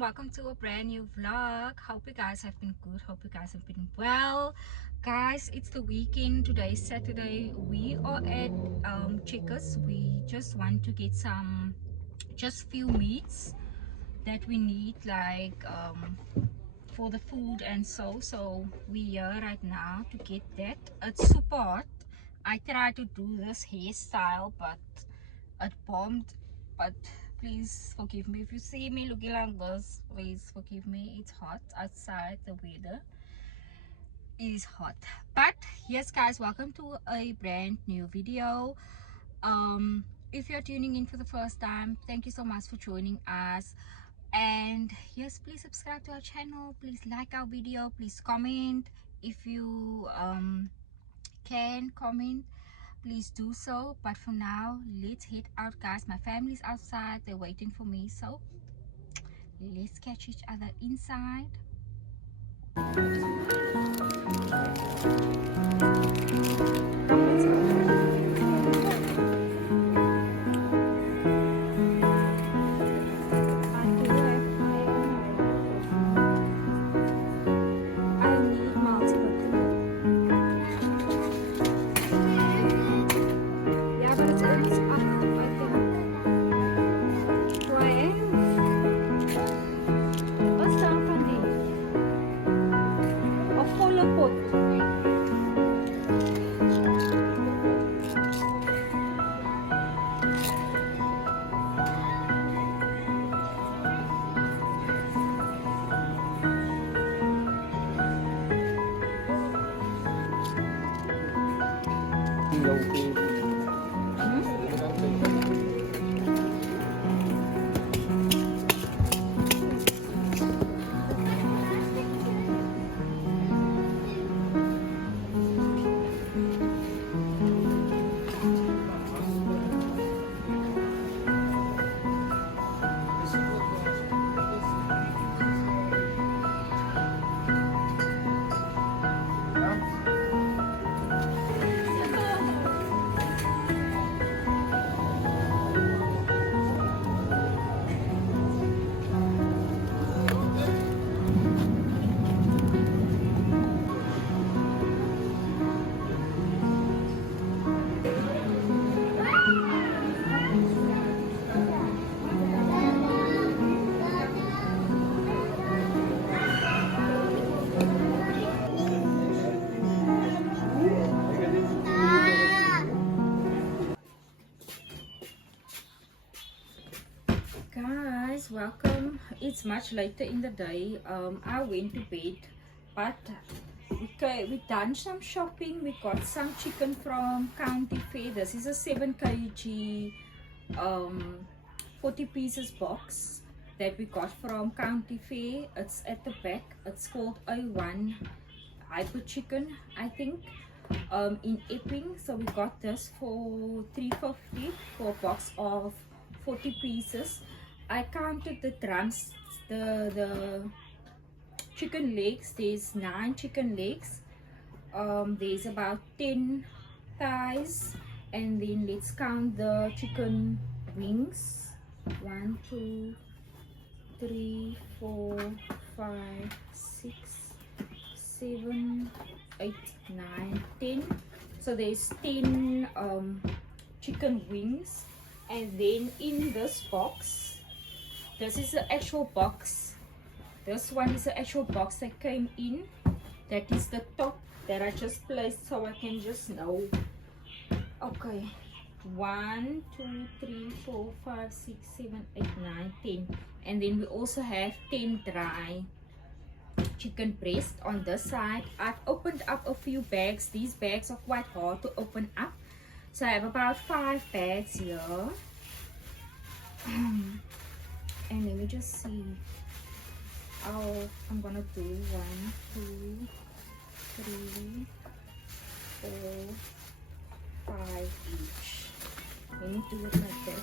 welcome to a brand new vlog. Hope you guys have been good. Hope you guys have been well. Guys, it's the weekend. Today is Saturday. We are at Checkers. We just want to get some just few meats that we need, like for the food and so we here right now to get that. It's super hot. I tried to do this hairstyle but it bombed. But please forgive me if you see me looking like this. Please forgive me. It's hot outside. The weather is hot. But yes guys, welcome to a brand new video. If you're tuning in for the first time, thank you so much for joining us. And yes, please subscribe to our channel, please like our video, please comment. If you can comment, please do so. But for now, let's head out guys. My family's outside, they're waiting for me, so let's catch each other inside. Guys, welcome. It's much later in the day. I went to bed, but we done some shopping. We got some chicken from County Fair. This is a 7 kg 40 pieces box that we got from County Fair. It's at the back. It's called A1 Hyper Chicken, I think, in Epping. So we got this for $3.50 for a box of 40 pieces. I counted the drums, the chicken legs. There's 9 chicken legs. There's about 10 thighs, and then let's count the chicken wings. 1 2 3 4 5 6 7 8 9 10. So there's 10 chicken wings. And then in this box, this is the actual box. This one is the actual box that came in. That is the top that I just placed so I can just know. Okay, 1 2 3 4 5 6 7 8 9 10. And then we also have 10 dry chicken breast on this side. I've opened up a few bags. These bags are quite hard to open up, so I have about 5 bags here. And let me just see. I'm gonna do 1 2 3 4 5 each. Let me do it like that.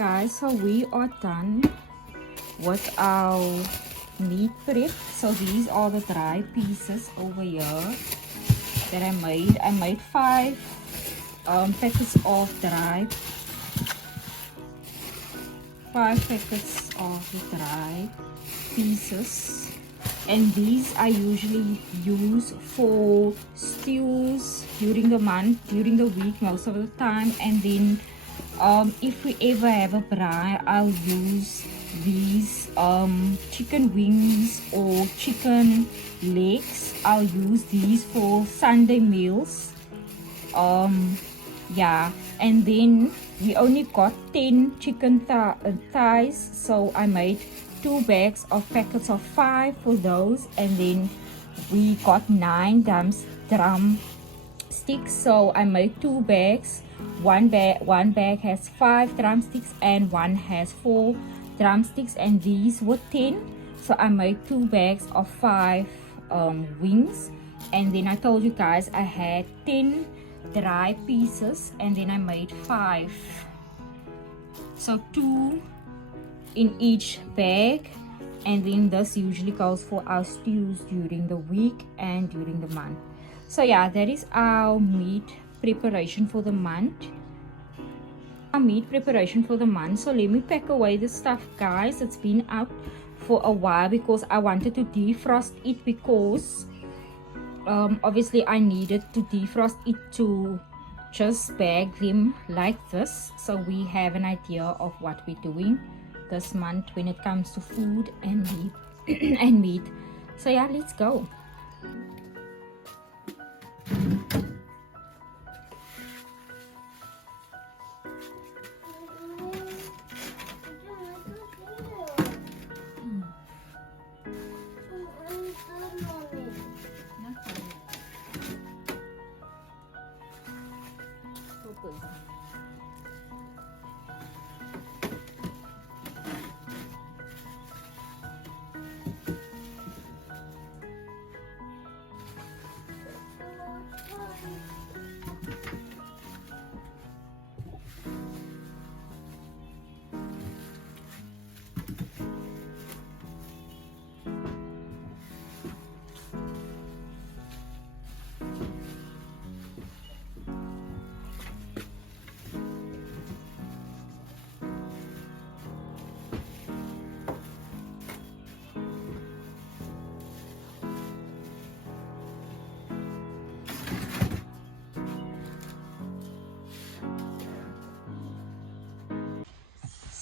guys, so we are done with our meat prep. So these are the dry pieces over here that I made. I made 5 packets of dry, 5 packets of the dry pieces, and these I usually use for stews during the month, during the week most of the time. And then if we ever have a braai, I'll use these chicken wings or chicken legs. I'll use these for Sunday meals. Yeah, and then we only got 10 chicken thighs, so I made 2 bags of packets of 5 for those. And then we got 9 drumsticks, so I made 2 bags. One bag has 5 drumsticks and one has 4 drumsticks, and these were 10, so I made 2 bags of 5 wings. And then I told you guys I had 10 dry pieces, and then I made 5, so 2 in each bag. And then this usually goes for our stews during the week and during the month. So yeah, that is our meat preparation for the month. So let me pack away the stuff, guys. It's been out for a while because I wanted to defrost it, because obviously I needed to defrost it to just bag them like this, so we have an idea of what we're doing this month when it comes to food and meat and meat. So yeah, let's go.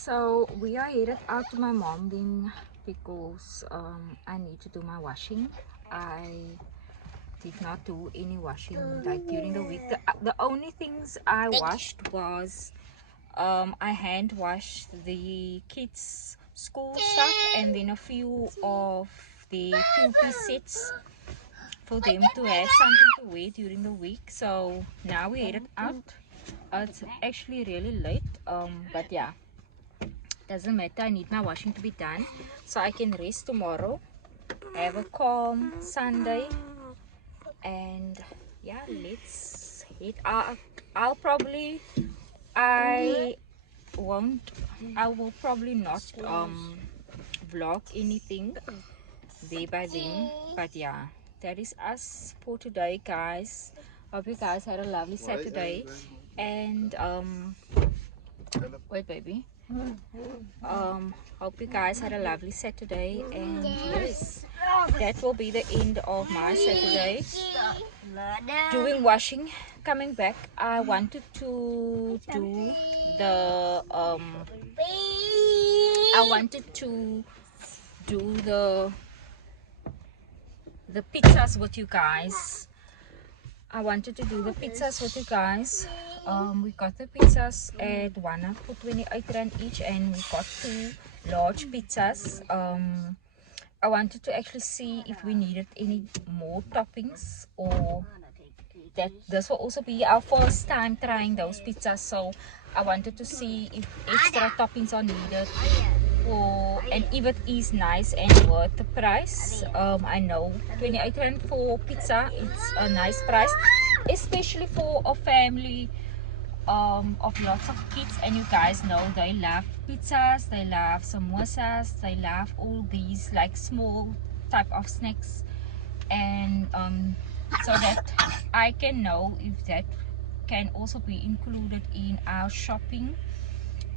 So we are headed out to my mom then, because I need to do my washing. I did not do any washing like during the week. The only things I washed was I hand washed the kids' school stuff, and then a few of the 2-piece sets for them to have something to wear during the week. So now we headed out. It's actually really late, but yeah, doesn't matter. I need my washing to be done so I can rest tomorrow, have a calm Sunday, and yeah, let's head out. I will probably not vlog anything day by day, but yeah, that is us for today, guys. Hope you guys had a lovely Saturday, and wait, baby. Hope you guys had a lovely Saturday, and yes, that will be the end of my Saturday doing washing. Coming back, I wanted to do the pizzas with you guys. We got the pizzas at one for 28 rand each, and we got 2 large pizzas. I wanted to actually see if we needed any more toppings, or that this will also be our first time trying those pizzas, so I wanted to see if extra toppings are needed, and if it is nice and worth the price. I know 28 rand for pizza, it's a nice price, especially for a family of lots of kids, and you guys know they love pizzas, they love samosas, they love all these like small type of snacks, and so that I can know if that can also be included in our shopping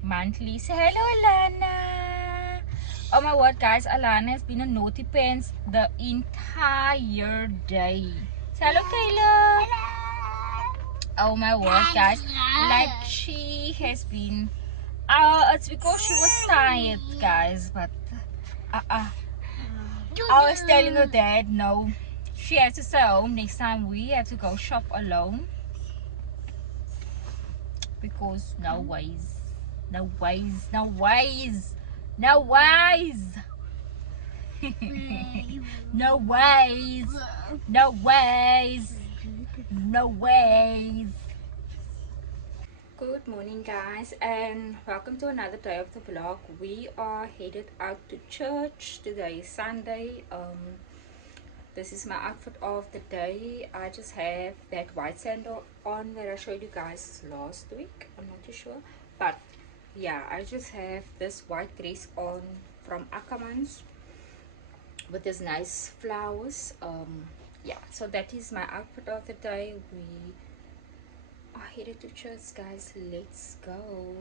monthly. Say hello, Alana. Oh my word, guys, Alana has been a naughty pants the entire day. Say hello, Caleb. Oh my word, guys, like she has been it's because she was tired, guys, but I was telling her dad no, she has to stay home. Next time we have to go shop alone, because no ways, no ways, no ways, no ways. No ways, no ways, no ways. Good morning, guys, and welcome to another day of the vlog. We are headed out to church. Today is Sunday. This is my outfit of the day. I just have that white sandal on that I showed you guys last week. I'm not too sure, but yeah, I just have this white dress on from Ackermans with these nice flowers. Yeah, so that is my outfit of the day. We are headed to church, guys. Let's go.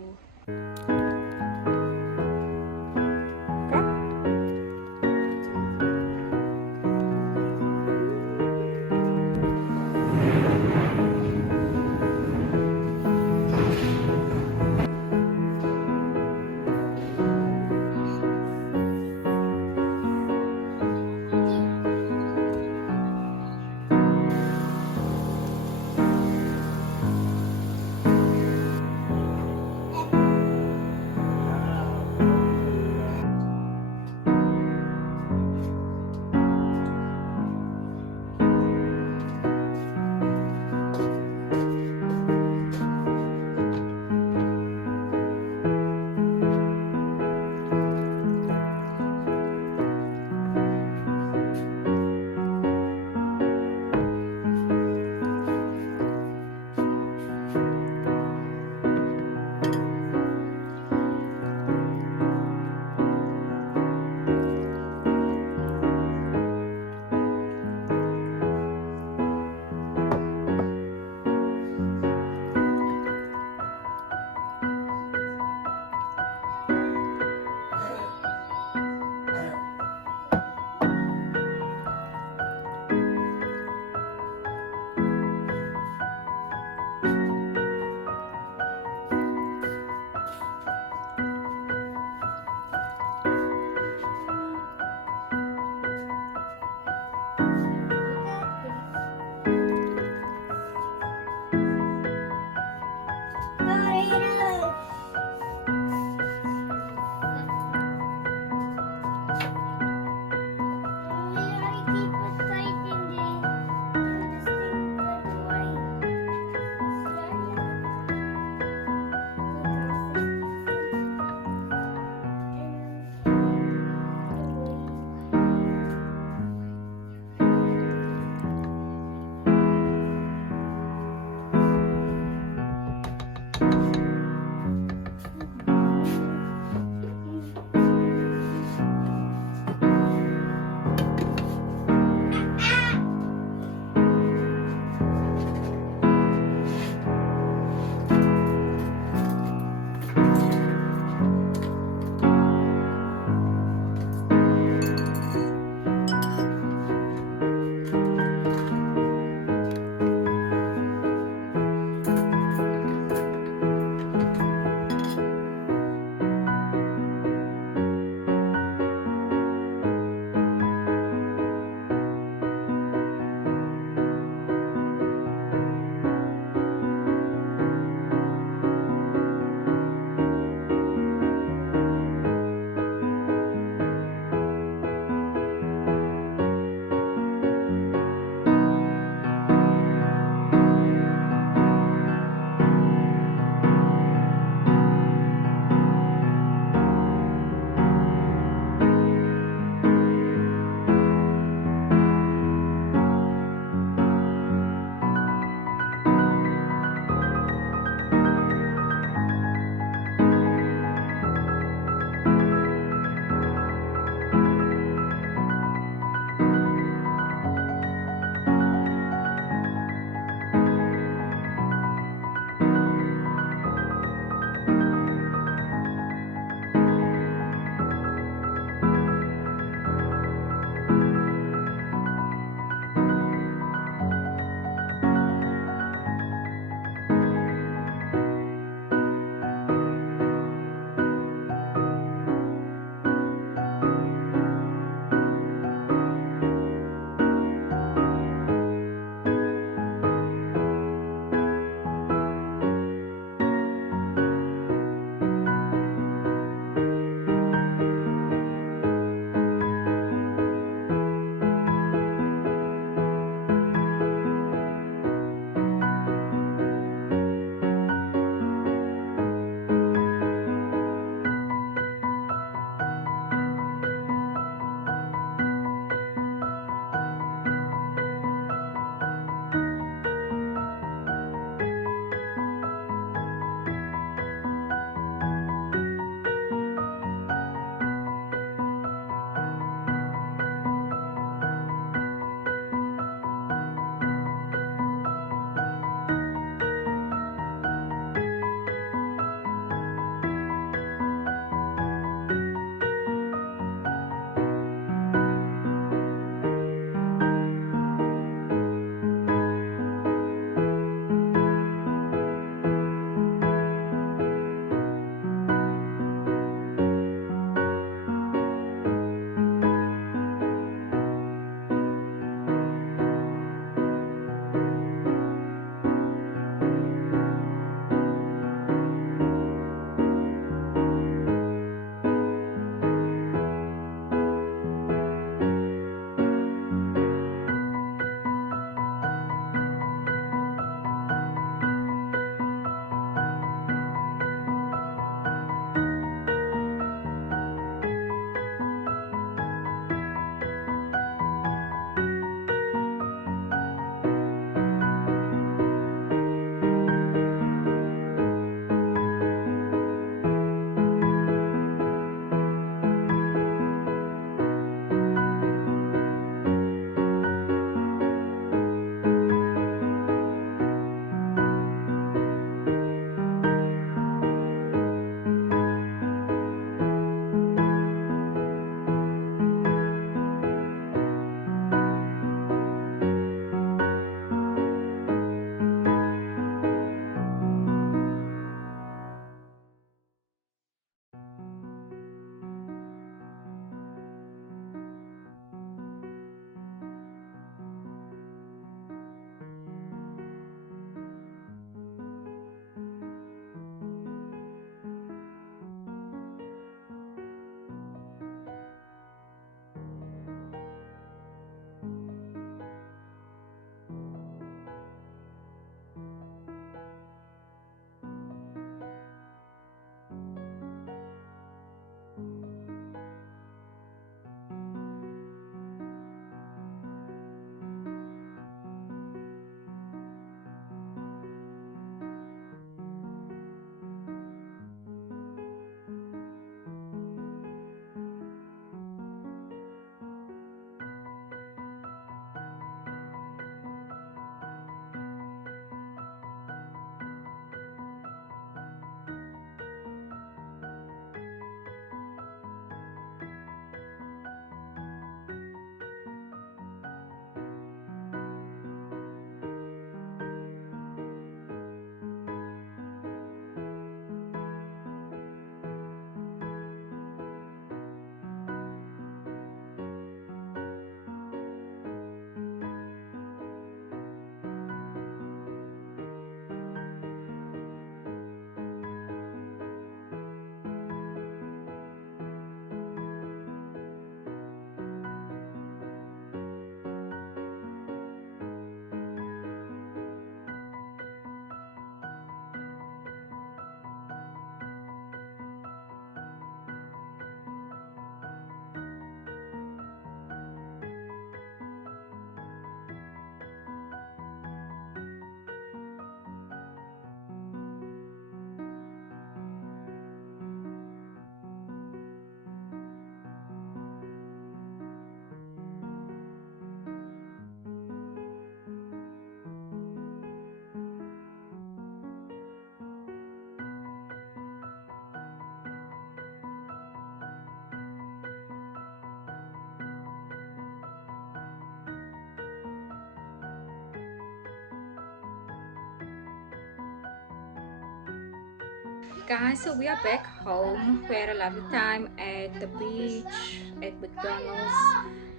guys, so we are back home. We had a lovely time at the beach, at McDonald's.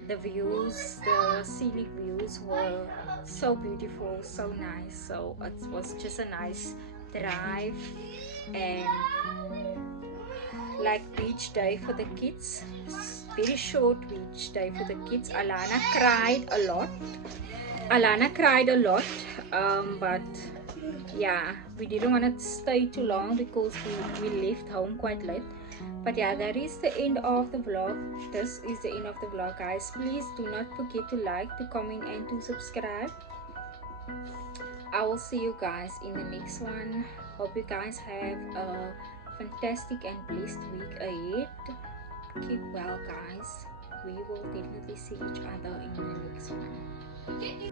The views, the scenic views were so beautiful, so nice. So it was just a nice drive and like beach day for the kids. Very short beach day for the kids. Alana cried a lot. But yeah, we didn't want to stay too long because we left home quite late. But yeah, that is the end of the vlog. This is the end of the vlog, guys. Please do not forget to like, to comment, and to subscribe. I will see you guys in the next one. Hope you guys have a fantastic and blessed week ahead. Keep well, guys. We will definitely see each other in the next one.